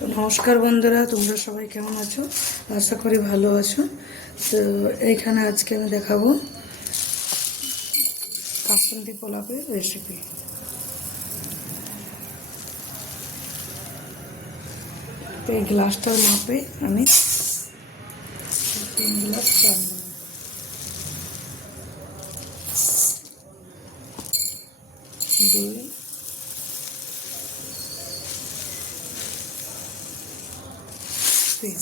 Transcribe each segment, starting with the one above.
তো নমস্কার বন্ধুরা, তোমরা সবাই কেমন আছো? আশা করি ভালো আছো। তো এইখানে আজকে আমি দেখাবো কাসুন্দি পোলাপের রেসিপি। তো এই গ্লাসটার মাপে আমি 3 গ্লাস চাল নেব। দুই, তিন।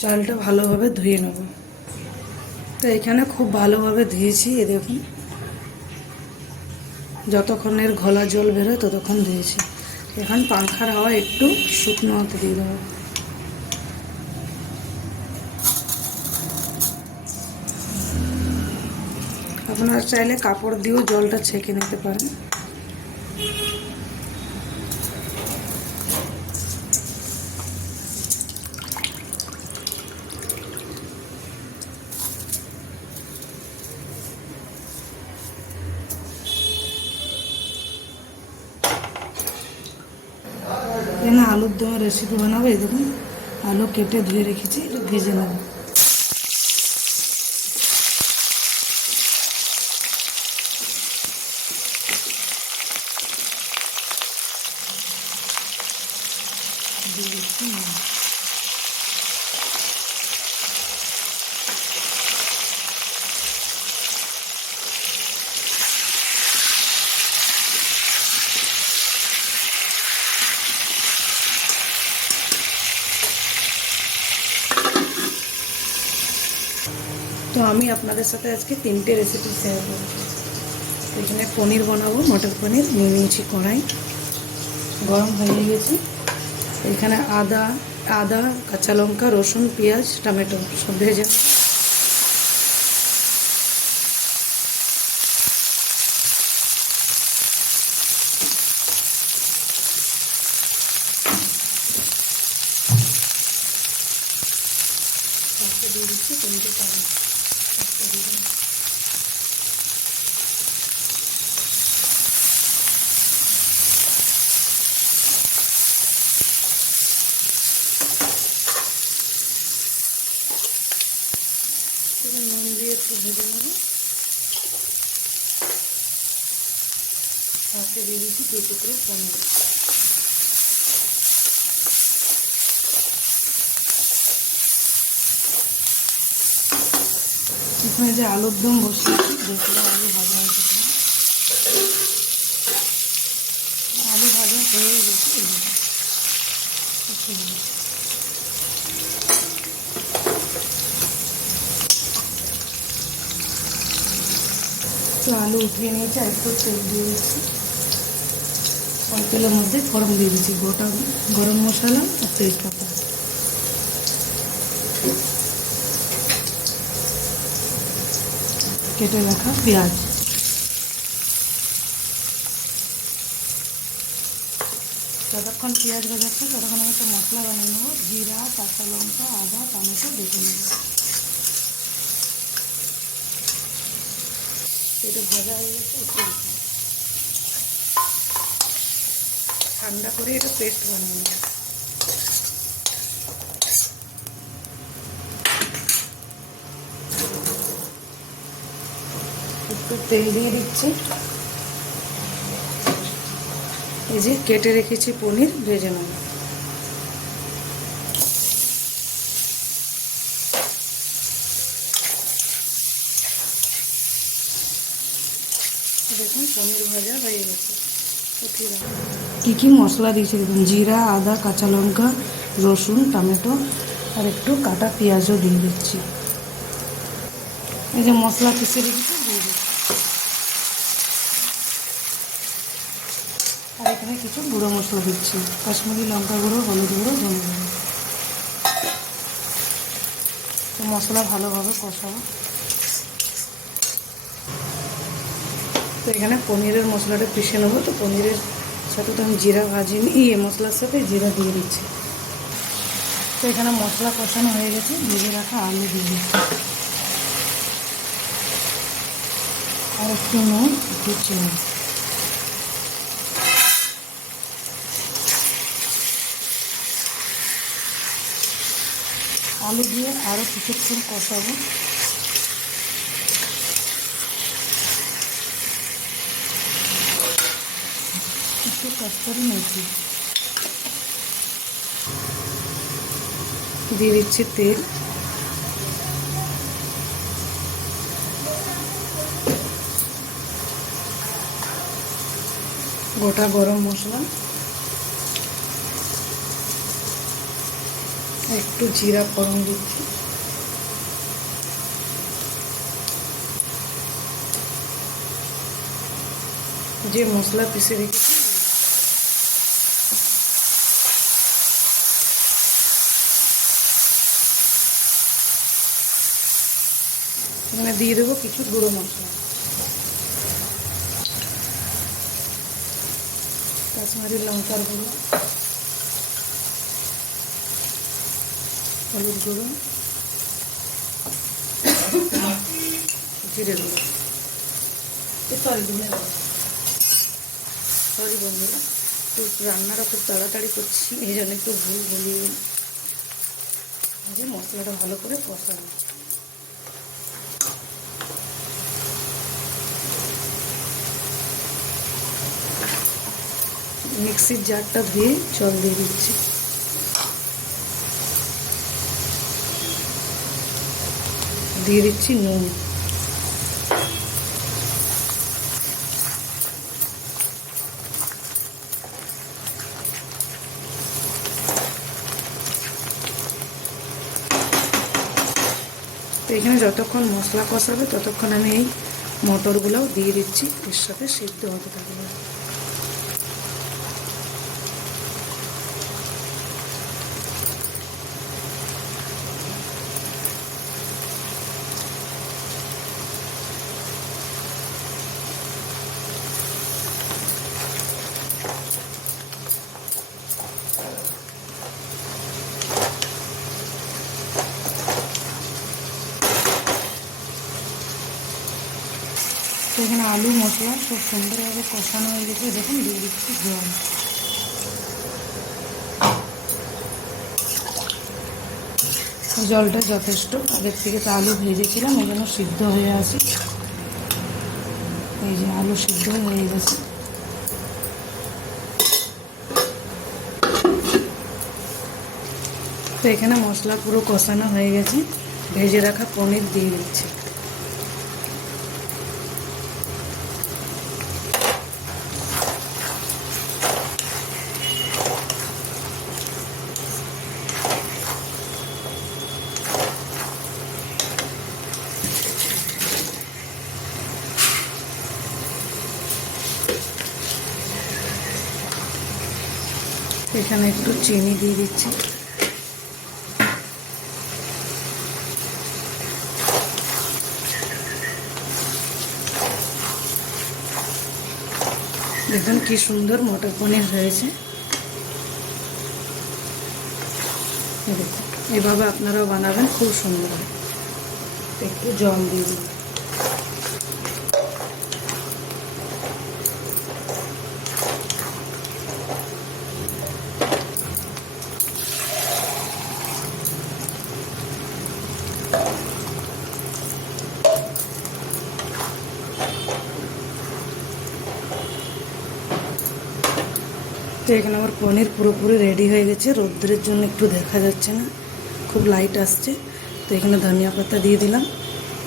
চালটা ভালোভাবে ধুয়ে নেব। তো এখানে খুব ভালোভাবে ধুয়েছি, এ দেখুন যতক্ষণের ঘোলা জল বেরোয় ততক্ষণ ধুয়েছি। এখন পাংখার হাওয়া একটু শুকনো হতে দিয়ে দেবো। আপনারা চাইলে কাপড় দিয়েও জলটা ছেঁকে নিতে পারেন। এখানে আলুর দমের রেসিপি বানাবো। এই দেখুন আলু কেটে ধুয়ে রেখেছি, এটা ভেজে নেব। তো আমি আপনাদের সাথে আজকে 3টে রেসিপি শেয়ার করব। এখানে পনির বানাবো, মটর পনির নিয়ে নিয়েছি। কড়াই গরম হয়ে গেছে। এখানে আদা কাঁচা লঙ্কা রসুন পেঁয়াজ টমেটো সব ভেজে দিয়ে দিচ্ছি। পনিরের পানি দিয়ে দিলাম। নুন দিয়ে একটু ভেজে নেব। সাথে দিয়ে দিচ্ছি 2 টুকরো পনির। এখানে যে আলুর দম বসিয়েছি, দেখলে আলু ভাজা হয়েছে। আলু ভাজা হয়ে গেছে। তো আলু উঠিয়ে নিয়েছি, একটু তেল দিয়ে দিচ্ছি। ওই তেলের মধ্যে ফোড়ন দিয়ে দিচ্ছি গোটা গরম মশলা আর তেজপাতা। কেটে রাখা পেঁয়াজ। যতক্ষণ পেঁয়াজ ভাজাচ্ছে ততক্ষণ আমি একটা মশলা বানিয়ে নেবো। জিরা কাঁচা লঙ্কা আদা টমেটো বেটে নেব। এটা ভাজা হয়ে গেছে, একটু ঠান্ডা করে এটা পেস্ট বানিয়ে নেব। একটু তেল দিয়ে দিচ্ছি। এই যে কেটে রেখেছি পনির, ভেজে নেব। দেখুন পনির ভাজা হয়ে গেছে। কী কী মশলা দিয়েছি দেখুন, জিরা আদা কাঁচা লঙ্কা রসুন টমেটো আর একটু কাটা পেঁয়াজও দিয়ে দিচ্ছি। এই যে মশলা পিষে রেখেছি দিয়ে দিচ্ছি। আর এখানে কিছু গুঁড়ো মশলা দিচ্ছি, কাশ্মীরি লঙ্কা গুঁড়ো হলুদ গুঁড়ো ধনে গুঁড়ো। তো মশলা ভালোভাবে কষাবো। তো এখানে পনিরের মশলাটা পিষে নেবো। তো পনিরের সাথে তো আমি জিরা ভাজিনি, মশলার সাথে জিরা দিয়ে দিচ্ছি। তো এখানে মশলা কষানো হয়ে গেছে, ভেজে রাখা আলু দিয়ে দিচ্ছি। আর একটু নুন একটু চিনি। আলু দিয়ে আরও কিছুক্ষণ কষাবো। একটু কস্তুরি মেথি দিয়ে দিচ্ছি, তেল, গোটা গরম মশলা, একটু জিরা ফোড়ন দিচ্ছি, যে মশলা পিষে রেখেছি এখানে দিয়ে দেবো কিছু গুঁড়ো মশলা, কাশ্মীরি লঙ্কার গুঁড়ো, হলুদ গুঁড়ো, জিরে গুঁড়ো, সরি বন্ধুরা, তো রান্নাটা খুব তাড়াতাড়ি করছি, এই জন্য একটু ভুল ভুলিয়ে মশলাটা ভালো করে কষানো। মিক্সির জারটা ধুয়ে জল দিয়ে দিচ্ছি, দিয়ে দিচ্ছি নুন, তো এখানে যতক্ষণ মশলা কষাবে ততক্ষণ আমি এই মটরগুলোও দিয়ে দিচ্ছি, এর সাথে সিদ্ধ হতে থাকবে। তো এখানে আলু মশলা খুব সুন্দরভাবে কষানো হয়ে গেছে, দেখুন দিয়ে দিচ্ছি জল। জলটা যথেষ্ট, আগের থেকে তো আলু ভেজেছিলাম এই জন্য সিদ্ধ হয়ে আসে, এই যে আলু সিদ্ধ হয়ে গেছে। তো এখানে মশলা পুরো কষানো হয়ে গেছে, ভেজে রাখা পনির দিয়ে দিচ্ছি। এখানে একটু চিনি দিয়ে দিচ্ছি, দেখুন কি সুন্দর মটর পনির হয়েছে। দেখুন এভাবে আপনারাও বানাবেন, খুব সুন্দর হয়। একটু জল দিয়ে দিন। তো এখানে আমার পনির পুরোপুরি রেডি হয়ে গেছে, রোদ্রের জন্য একটু দেখা যাচ্ছে না, খুব লাইট আসছে। তো এখানে ধনিয়া পাতা দিয়ে দিলাম,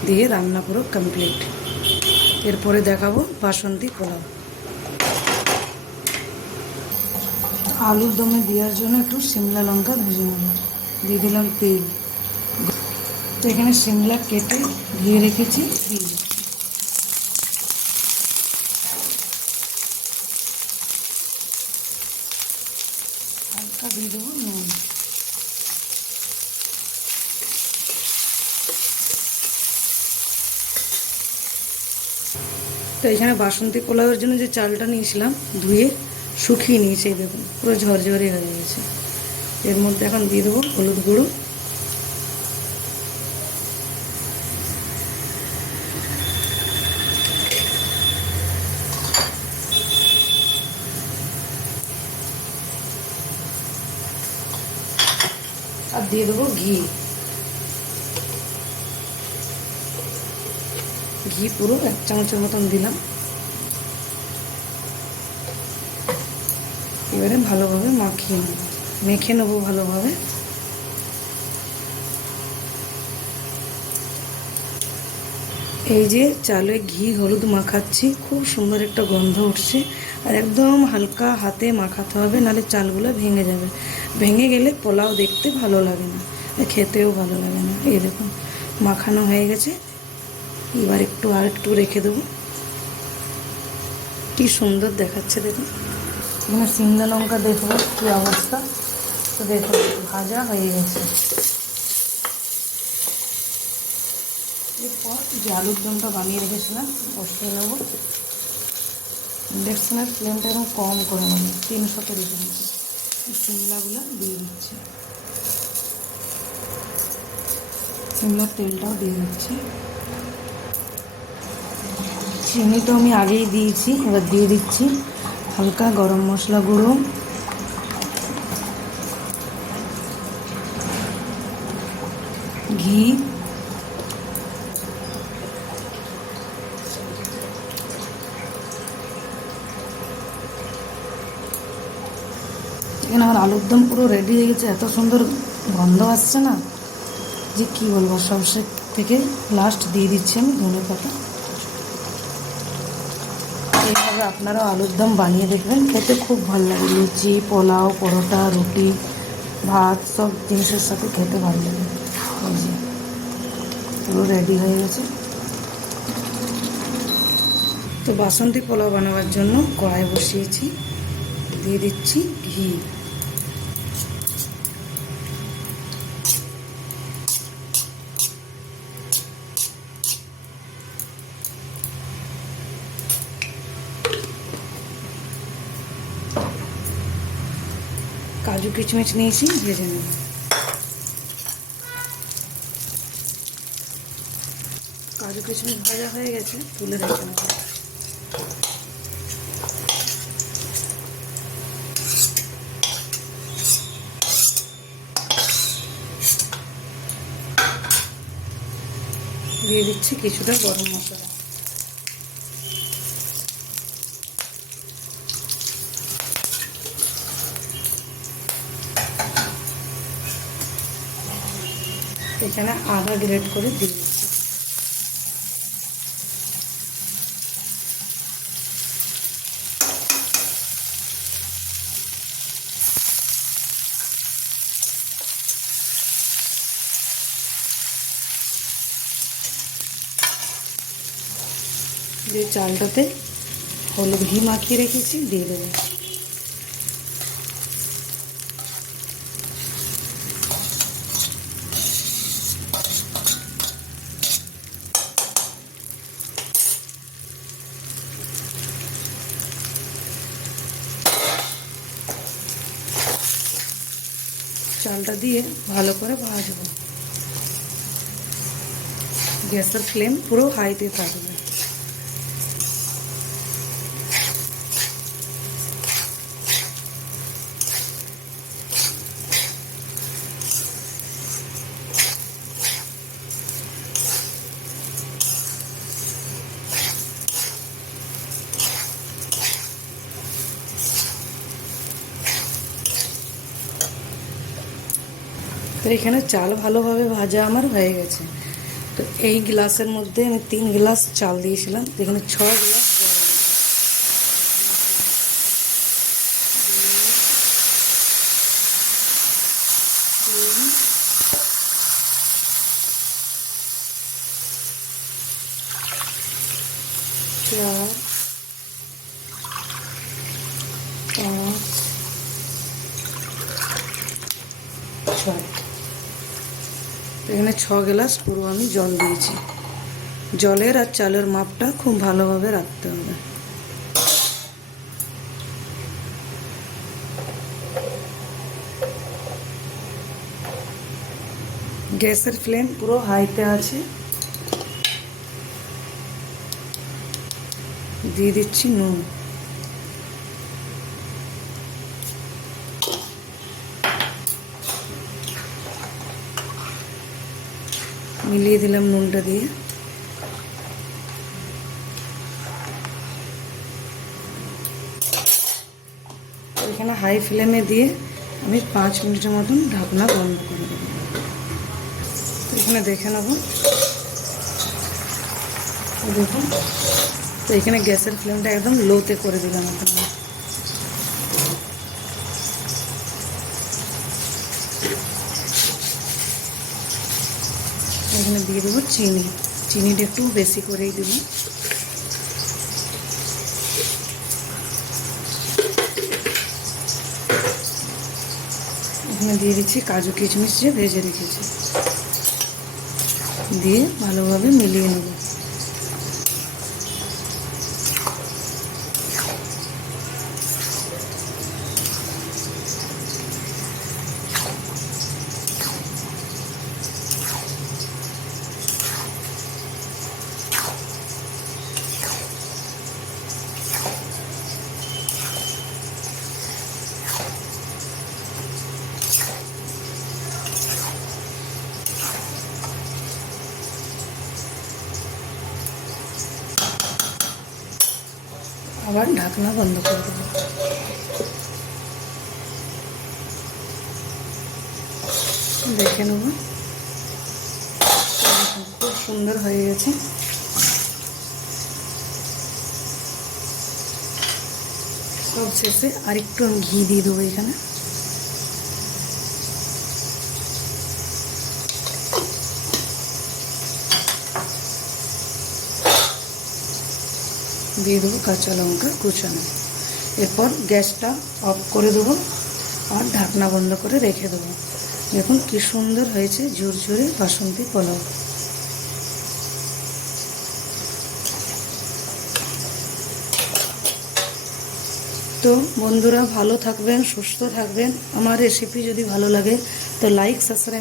দিয়ে রান্না পুরো কমপ্লিট। এরপরে দেখাবো বাসন্তী পোলাও। আলুর দমে দেওয়ার জন্য একটু সিমলা লঙ্কা ভেজে নেব, দিয়ে দিলাম তেল। তো এখানে সিমলা কেটে ধুয়ে রেখেছি, দিয়ে হালকা দিয়ে দেবো নুন। তো এখানে বাসন্তী পোলাওয়ের জন্য যে চালটা নিয়েছিলাম ধুয়ে শুকিয়ে নিয়েছি, দেখুন পুরো ঝরঝরে হয়ে গেছে। এর মধ্যে এখন দিয়ে দেবো হলুদ গুঁড়ো, আর দিয়ে দেবো ঘি। ঘি পুরো 1 চামচের মতন দিলাম। এবারে ভালোভাবে মাখিয়ে নেব, মেখে নেবো ভালোভাবে। এই যে চালে ঘি হলুদ মাখাচ্ছি, খুব সুন্দর একটা গন্ধ উঠছে। আর একদম হালকা হাতে মাখাতে হবে, নাহলে চালগুলো ভেঙে যাবে। ভেঙে গেলে পোলাও দেখতে ভালো লাগে না, খেতেও ভালো লাগে না। এই দেখুন মাখানো হয়ে গেছে। এবার আর একটু রেখে দেবো। কি সুন্দর দেখাচ্ছে দেখুন। এখানে সিমলা লঙ্কা দেখবো কী অবস্থা। তো দেখো ভাজা হয়ে গেছে। এরপর যে আলুর দমটা বানিয়ে রেখেছিলাম বসিয়ে নেবো। ইন্ডাকশনের ফ্লেমটা এখন কম করে নেবো, 300-তে রেখে দিচ্ছি। সিমলাগুলো দিয়ে দিচ্ছি, সিমলার তেলটাও দিয়ে দিচ্ছি। চিনিটা আমি আগেই দিয়েছি, এবার দিয়ে দিচ্ছি হালকা গরম মশলা গুঁড়ো, ঘি, এখানে আমার আলুর দম পুরো রেডি হয়ে গেছে। এত সুন্দর গন্ধ আসছে না যে কি বলবো। সবশেষ থেকে লাস্ট দিয়ে দিচ্ছি আমি ধনেপাতা। এইভাবে আপনারাও আলুর দম বানিয়ে দেখবেন, খেতে খুব ভালো লাগে। লুচি, পোলাও, পরোটা, রুটি, ভাত সব জিনিসের সাথে খেতে ভালো লাগে। এই যে পুরো রেডি হয়ে গেছে। তো বাসন্তী পোলাও বানাবার জন্য কড়াই বসিয়েছি, দিয়ে দিচ্ছি ঘি। কাজু কিচমিচ নিয়েছি, ভেজে নেব। কাজু কিচমিচ ভাজা হয়ে গেছে, তুলে রেখে নেব। দিয়ে দিচ্ছি কিছুটা গরম মশলা। এখানে আদা গ্রেট করে দিয়ে দিচ্ছি। যে চালটাতে হলুদ ঘি মাখিয়ে রেখেছি দিয়ে দেবো। চালটা দিয়ে ভালো করে ভাজবো। গ্যাসের ফ্লেম পুরো হাইতে থাকবে। তো এখানে চাল ভালোভাবে ভাজা আমার হয়ে গেছে। তো এই গ্লাসের মধ্যে আমি 3 গ্লাস চাল দিয়েছিলাম, এখানে 6 গ্লাস জল দিলাম। 4, 5, 6। এখানে 6 গ্লাস পুরো আমি জল দিয়েছি। জলের আর চালের মাপটা খুব ভালোভাবে রাখতে হবে। গ্যাসের ফ্লেম পুরো হাইতে আছে। দিয়ে দিচ্ছি নুন। মিলিয়ে দিলাম নুনটা দিয়ে। এখানে হাই ফ্লেমে দিয়ে আমি 5 মিনিটের মতন ঢাকনা বন্ধ করে দেবো। তো এখানে দেখে নেব, দেখুন। তো এখানে গ্যাসের ফ্লেমটা একদম লোতে করে দিলাম। এখানে দিয়ে দেবো চিনি, চিনিটা একটু বেশি করেই দেবো। এখানে দিয়ে দিচ্ছি কাজু কিশমিশ যে ভেজে রেখেছি, দিয়ে ভালোভাবে মিলিয়ে নেব। আবার ঢাকনা বন্ধ করে দেবো। দেখে নেব, খুব সুন্দর হয়ে গেছে। সব শেষে আরেকটু আমি ঘি দিয়ে দেবো এখানে। দিয়ে দেবো কাঁচা লঙ্কা কুচানো। এরপর গ্যাসটা অফ করে দেবো আর ঢাকনা বন্ধ করে রেখে দেবো। দেখুন কি সুন্দর হয়েছে ঝুরঝুরে বাসন্তী পোলাও। তো বন্ধুরা ভালো থাকবেন, সুস্থ থাকবেন। আমার রেসিপি যদি ভালো লাগে তো লাইক সাবস্ক্রাইব